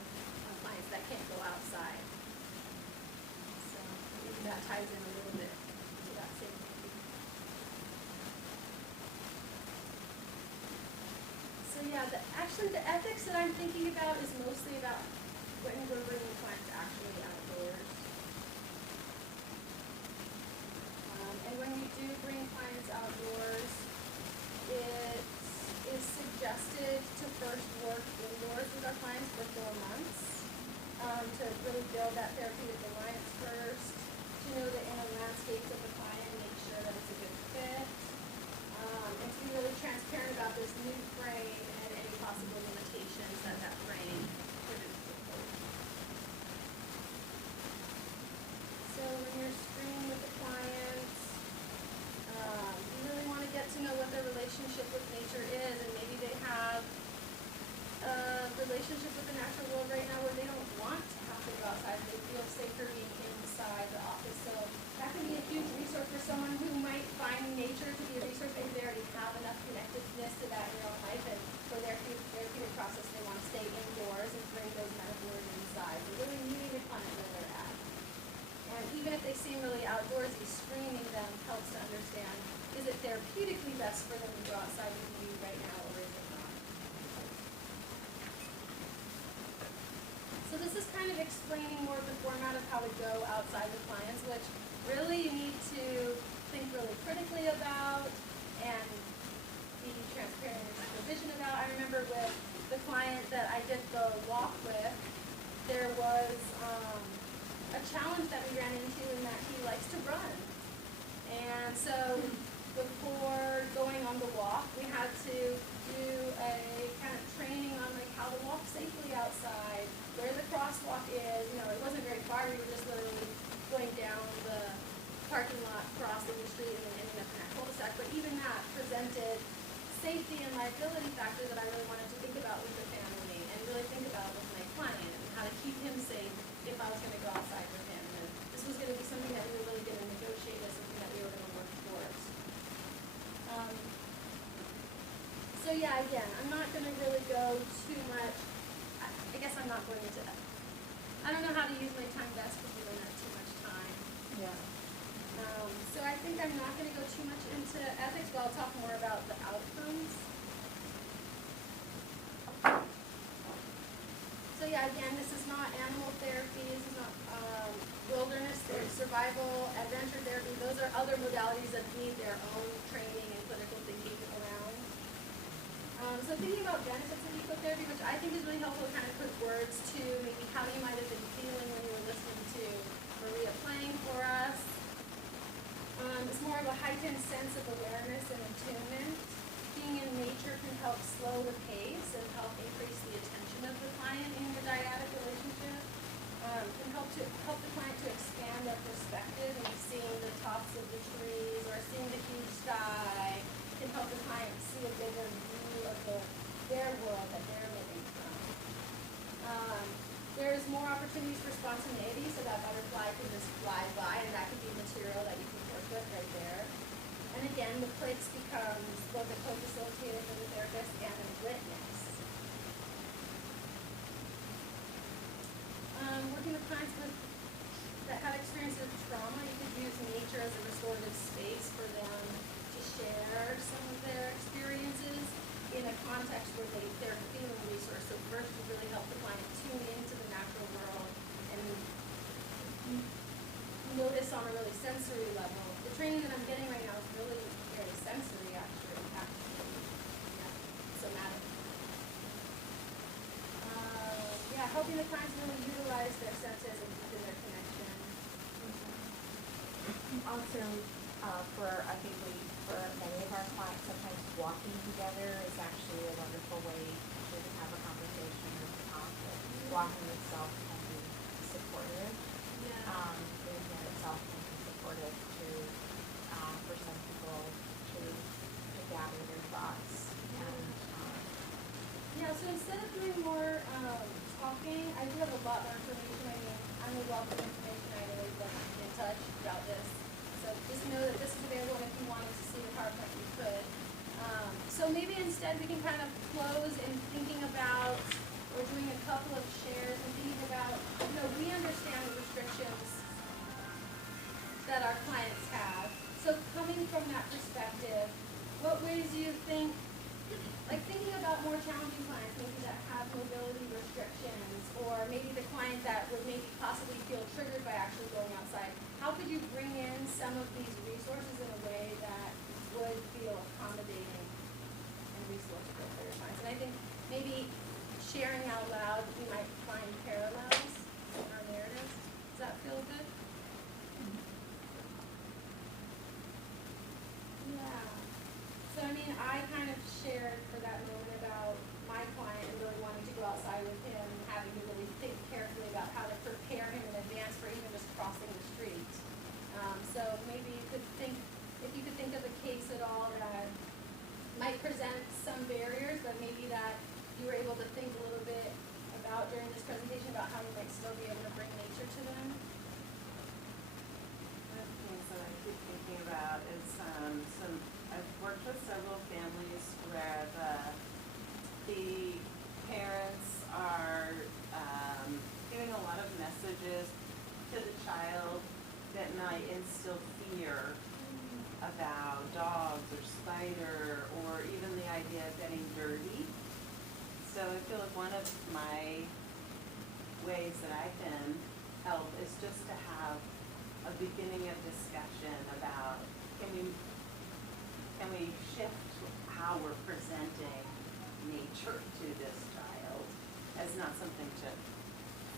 on clients that can't go outside. So maybe that ties in a little bit to that same thing. So yeah, actually the ethics that I'm thinking about is mostly about when we're bringing clients actually outdoors. And when we do bring clients outdoors, it is suggested to first work indoors with our clients for 4 months, to really build that therapeutic alliance first, to know the inner landscapes of the client and make sure that it's a good fit, and to be really transparent about this new frame and any possible limitations that that frame could impose. So when you're screening with the clients, you really want to get to know what their relationship with nature is, and maybe they have a relationship with the natural world right now where they don't want to have to go outside. They feel safer being inside the office. So that can be a huge resource for someone who might find nature to be a resource. Maybe they already have enough connectedness to that in their own life, and for their therapeutic process, they want to stay indoors and bring those metaphors inside. So really meeting the client where they're at. And even if they seem really outdoorsy, screening them helps to understand, is it therapeutically best for them to go outside with you right now, or is it not? So this is kind of explaining more of the format of how to go outside with clients, which really you need to think really critically about and be transparent in your supervision about. I remember with the client that I did the walk with, there was a challenge that we ran into in that he likes to run. And so before going on the walk, we had to do a kind of training on like how to walk safely outside, where the crosswalk is. You know, it wasn't very far. We were just literally going down the parking lot, crossing the street, and then ending up in that cul-de-sac. But even that presented safety and liability factors that I really wanted to think about with the family and really think about with my client and how to keep him safe if I was going to go outside with him. And this was going to be something that we were really going to negotiate as something that we were going to work towards. So yeah, again, I'm not going to really go too much. I guess I'm not going into that. I don't know how to use my time best because we don't have too much time. Yeah. So I think I'm not going to go too much into ethics, but I'll talk more about the outcomes. So yeah, again, this is not animal therapy. This is not wilderness survival, adventure therapy. Those are other modalities that need their own training and clinical thinking around. So thinking about benefits of ecotherapy, which I think is really helpful to kind of put words to maybe how you might have been feeling when you were listening to Maria playing for us. It's more of a heightened sense of awareness and attunement. Being in nature can help slow the pace and help increase the attention of the client in your dyadic relationship. Can help the client to expand their perspective and seeing the tops of the trees or seeing the huge sky. Can help the client see a bigger view of their world that they're living from. There's more opportunities for spontaneity, so that butterfly can just fly by, and that could be material that you can work with right there. And again, the place becomes both a co-facilitator for the therapist and a witness. Working with clients that have experiences of trauma, you could use nature as a restorative space for them to share some of their experiences in a context where they're feeling resourced. So first, you really help the client tune into the natural world and notice on a really sensory level. The training that I'm getting right now is really very sensory, actually, yeah, somatic. Yeah, helping the clients really utilize their senses and deepen their connection. Also, I think for many of our clients, sometimes walking together is actually a wonderful way to have a conversation or to talk. Walking itself can be supportive. Yeah. The movement itself can be supportive for some people to gather their thoughts. And Yeah, so instead of doing more talking, I do have a lot more information. I mean, I'm a wealth of information. I always love to be in touch about this. So just know that this is available, and if you wanted to see the PowerPoint, you could. So maybe instead we can kind of close in thinking about, or doing a couple of shares and thinking about, we understand the restrictions that our clients have. So coming from that perspective, what ways do you think, like thinking about more challenging clients, maybe that have mobility restrictions, or maybe the client that would maybe possibly feel triggered by actually going outside, how could you bring in some of these resources in a way that would feel accommodating and resourceful for your clients? And I think maybe sharing out loud, we might find parallels in our narratives. Does that feel good? Yeah. So I mean, I kind of shared for that moment about my client and really wanting to go outside with him and having to really think carefully about how to prepare him in advance for even just crossing the street. So maybe you could think, if you could think of a case at all that might present some barriers, but maybe that you were able to think a little bit about during this presentation about how you might still be able to bring nature to them. One of the things that I keep thinking about is I've worked with several families where the parents are giving a lot of messages to the child that might instill fear about dogs or spider or even the idea of getting dirty. So I feel like one of my ways that I can help is just to have a beginning of discussion about can we shift how we're presenting nature to this child as not something to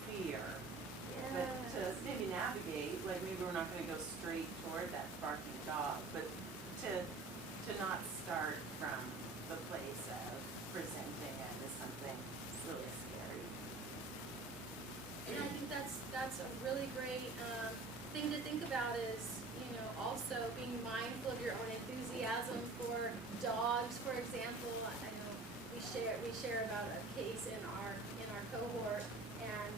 fear, but to maybe navigate, like maybe we're not going to go straight toward that barking dog, but to not start from the place of presenting it as something really scary. And I think that's a really great thing to think about is, also being mindful of your own enthusiasm for dogs, for example. I know we share about a case in our cohort, and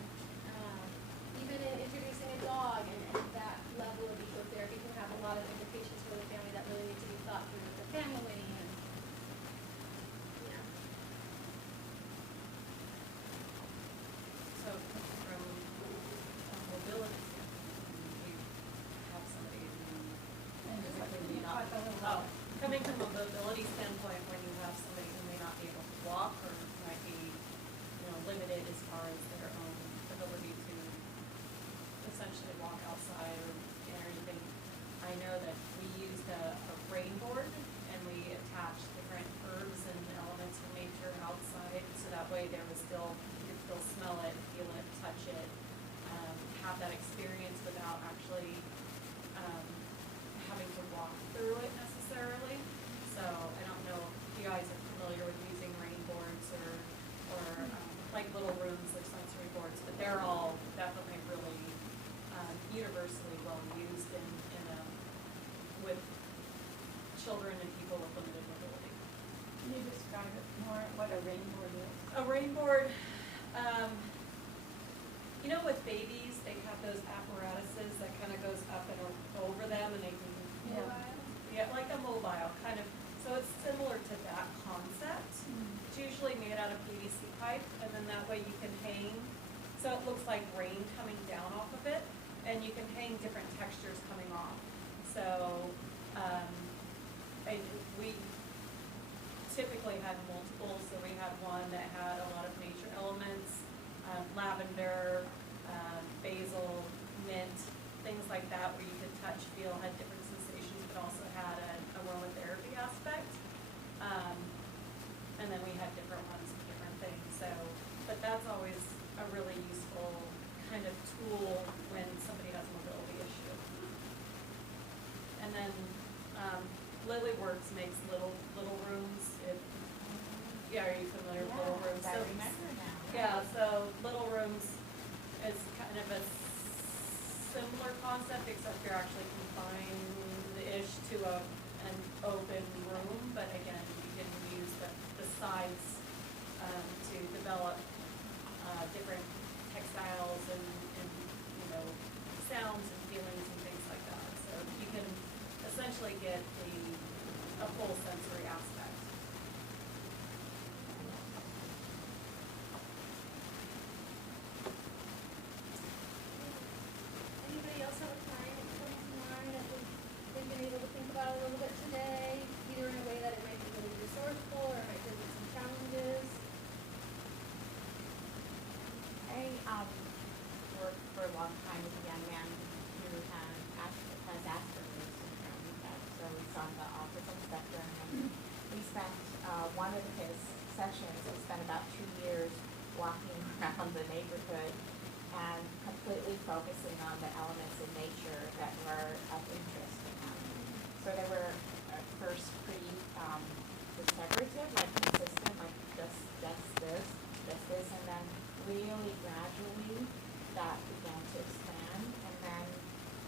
even in introducing a dog and that level of ecotherapy can have a lot of implications for the family that really need to be thought through with the family. And yeah. So from mobility, you have somebody coming from a mobility standpoint, when you have somebody who may not be able to walk or might be, limited as far as their own ability to essentially walk outside or anything. I know that we used a rain board and we attached different herbs and elements of nature outside, so that way there was still, you could still smell it, feel it, touch it, have that experience without actually having to walk through it necessarily. So I don't know if you guys are familiar with using rain boards or like little rooms or sensory boards, but they're all definitely really universally well used with children and people with limited mobility. Can you describe it more, what a rain board is? A rain board, with babies, they have those apparatuses that kind of goes up and over them, and they can, like a mobile kind of. So it's similar to that concept. It's usually made out of PVC pipe, and then that way you can hang. So it looks like rain typically had multiple, so we had one that had a lot of nature elements, lavender, basil, mint, things like that, where you could touch, feel, had different sensations, but also had an aromatherapy aspect. And then we had different ones for different things, so, but that's always a really useful kind of tool when somebody has a mobility issue. And then, Lily Works makes little rooms. Yeah, are you familiar with little rooms? I So, remember now. yeah, so little rooms is kind of a similar concept, except you're actually confined-ish to an open room, but again, you can use the sides to develop different textiles and sounds and feelings and things like that. So you can essentially get a full sensory aspect. Anybody else have a client that comes to mind that they've been able to think about a little bit today, either in a way that it might be really resourceful or it might visit some challenges? I worked for a long time with a young man who has Asperger's syndrome. So he's on the autism spectrum, and we spent one of his sessions, we spent about 2 years walking around the neighborhood and completely focusing on the elements in nature that were of interest to him. So they were at first pretty separative, like consistent, like just this, and then really gradually that began to expand, and then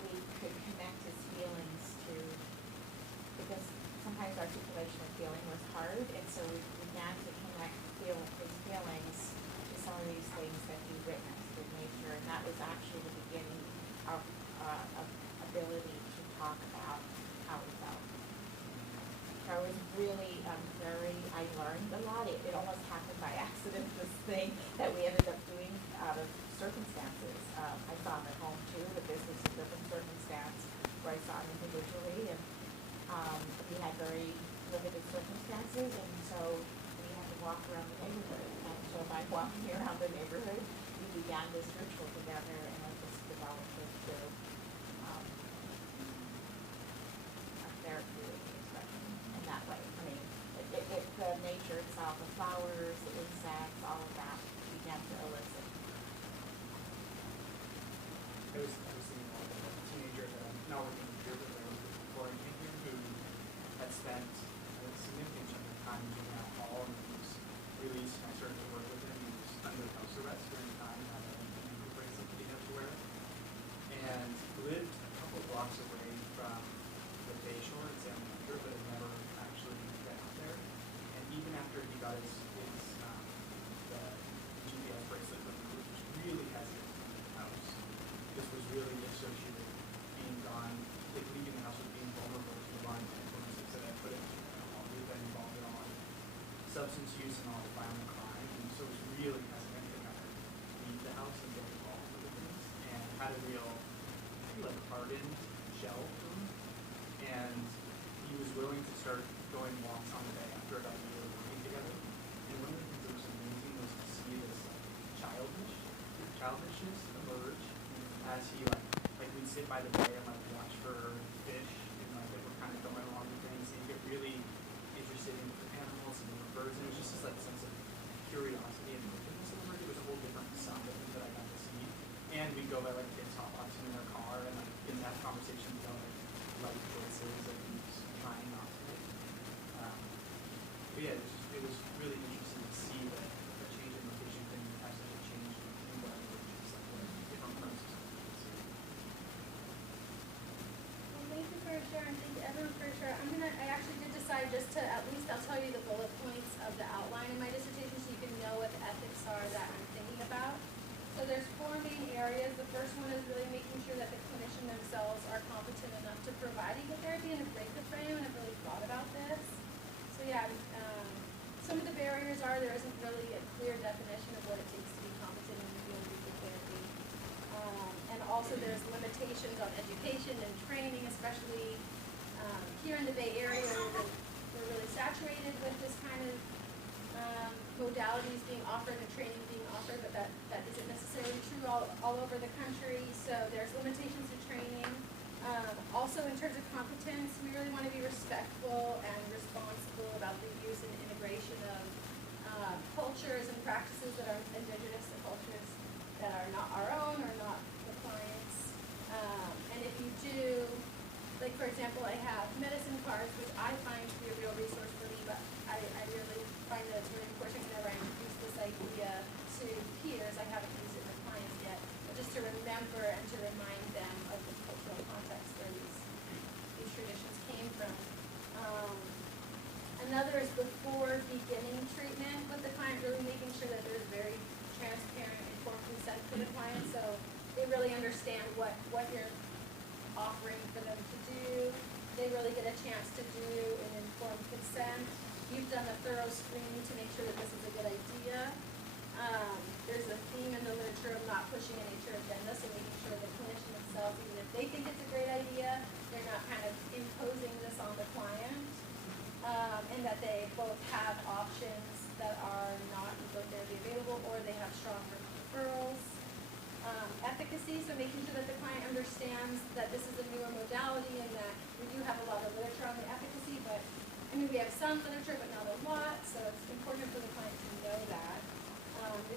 we could connect his feelings to, because sometimes articulation of feeling was hard, and so we began to connect his feelings to some of these things that he witnessed in nature, and that was actually the beginning of ability to talk about how he felt. So it was really I learned a lot. It almost happened by accident, this thing that we ended up doing out of circumstances. I saw him at home too, but this was a different circumstance where I saw him individually, and we had very limited circumstances, and so we had to walk around the neighborhood. And so by walking around the neighborhood, we began this ritual together, and it just developed into a therapeutic expression in that way. I mean, the nature itself, the flowers, the insects, all of that began to elicit. I was seeing a teenager that I'm not working with here, but I was before I came here, who had spent a significant chunk of time in alcohol, and he was released, and I started to work with him. He was under house arrest during the time, had an ankle bracelet that he had to wear, and lived a couple of blocks away from the Bay Shore in San Leandro, but had never actually been out there. And even after he got the GPS bracelet removed, was really hesitant to leave the house. This was really associated with being gone, like leaving the house with being vulnerable to a lot of influences that I put into alcohol. We've been involved in a lot of substance use and a lot of violent crime, and so was really hesitant to kind of leave the house and get involved with things, and had a real, like, hardened shell to him. And he was willing to start going walks on the bay after about a year of working together. And one of the things that was amazing was to see this childishness emerge as he like we'd sit by the bay and like watch for fish and like that were kind of going along with things, and you get really interested in the animals and the birds, and it was just this like sense of curiosity and openness that emerged. It was a whole different side of him that I got to see. And we'd go by like kids hot boxing in their car and like in that conversation about like life choices that he was trying not to make. But yeah, it was really interesting to see that the change in location thing has such a change in language, just like what different premises are. Well, thank you for sharing. Thank you everyone for sharing. I actually did decide just to, at least I'll tell you the bullet points of the outline in my dissertation so you can know what the ethics are that I'm thinking about. So there's 4 main areas. The first one is really making sure that the clinician themselves are competent enough to provide ecotherapy and to break the frame, and I've really thought about this. So yeah, some of the barriers are there isn't really a clear definition of what it takes to be competent in the field of ecotherapy. And also there's limitations on education and training, especially here in the Bay Area where we're really saturated saturated with this kind of modalities being offered and training being offered, but that isn't necessarily true all over the country. So there's limitations to training. Also, in terms of competence, we really want to be respectful and responsible about the use and integration of cultures and practices that are indigenous to cultures that are not our own or not the clients. And if you do, like for example, I have medicine cards, which I find to be a real resource for me, but I really find that it's really important whenever I introduce this idea to peers. I haven't used it with clients yet, but just to remember and to remind them of the cultural context where these traditions came from. Another is before beginning treatment with the client, really making sure that there's very transparent, informed consent for the client, so they really understand what you're offering for them to do. They really get a chance to do an informed consent. You've done a thorough screening to make sure that this is a good idea. There's a theme in the literature of not pushing a nature agenda, so making sure the clinician themselves, even if they think it's a great idea, they're not kind of imposing this on the client. And that they both have options that are not ecotherapy available, or they have strong referrals. Efficacy, so making sure that the client understands that this is a newer modality and that we do have a lot of literature on the efficacy, but I mean, we have some literature, but not a lot, so it's important for the client to know that.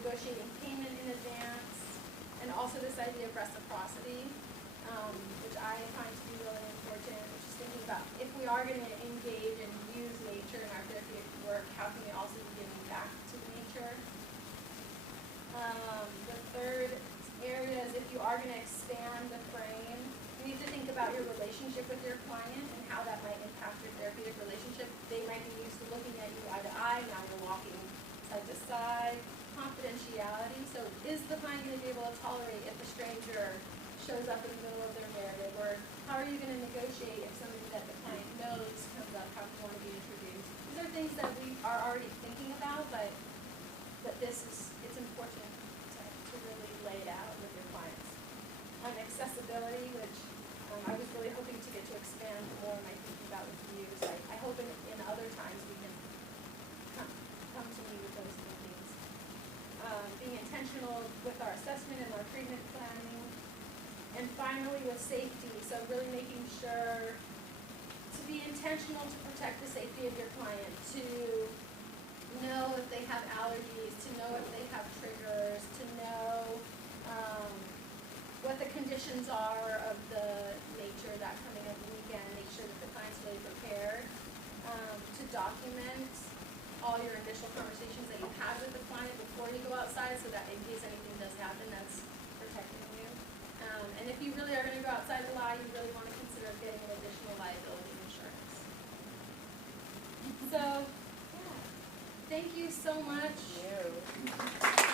Negotiating payment in advance, and also this idea of reciprocity, which I find to be really important, which is thinking about if we are going to engage and use nature in our therapeutic work, how can we also be giving back to nature? The third area is if you are going to expand the frame, you need to think about your relationship with your client and how that might impact your therapeutic relationship. They might be used to looking at you eye to eye, now you're walking side to side. Confidentiality, so is the client going to be able to tolerate if a stranger shows up in the middle of their narrative, or how are you going to negotiate if somebody that the client knows comes up, how do you want to be introduced? These are things that we are already thinking about, but it's important to really lay it out with your clients. Accessibility, which I was really hoping to get to expand more in my thinking about with you, so I hope in other times we can come to me with those thinkings. Being intentional with our assessment and our treatment planning. And finally, with safety, so really making sure to be intentional to protect the safety of your client, to know if they have allergies, to know if they have triggers, to know what the conditions are of the nature that coming up weekend, make sure that the client's really prepared, to document all your initial conversations that you've had with the client before you go outside, so that in case anything does happen, that's protecting you. And if you really are going to go outside a lot, you really want to consider getting an additional liability insurance. So, yeah. Thank you so much. Thank you.